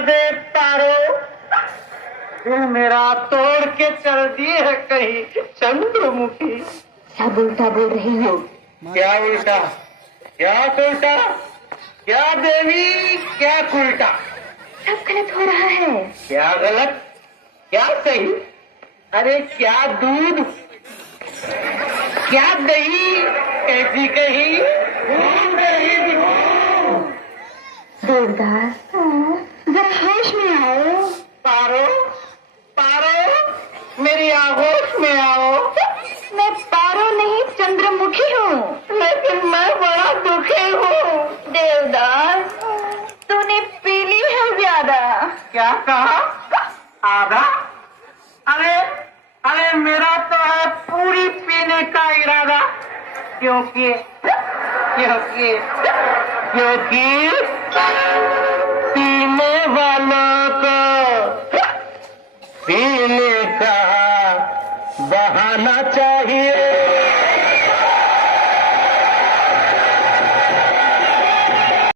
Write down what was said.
दे पारो, दिल मेरा तोड़ के चल दिए है कहीं चंद्रमुखी। सब उल्टा बोल रही हो। क्या उल्टा, क्या उल्टा, क्या देवी, क्या उल्टा? सब गलत हो रहा है। क्या गलत, क्या सही? अरे क्या दूध, क्या दही, ऐसी कही देवदास, जरा होश में आओ। पारो, पारो, मेरी आगोश में आओ। मैं पारो नहीं चंद्रमुखी हूँ। लेकिन मैं बड़ा दुखी हूँ। देवदास, तूने पी ली है ज्यादा। क्या कहा? आधा? अरे अरे मेरा तो है पूरी पीने का इरादा, क्योंकि क्योंकि क्योंकि पीने वालों को पीने का बहाना चाहिए।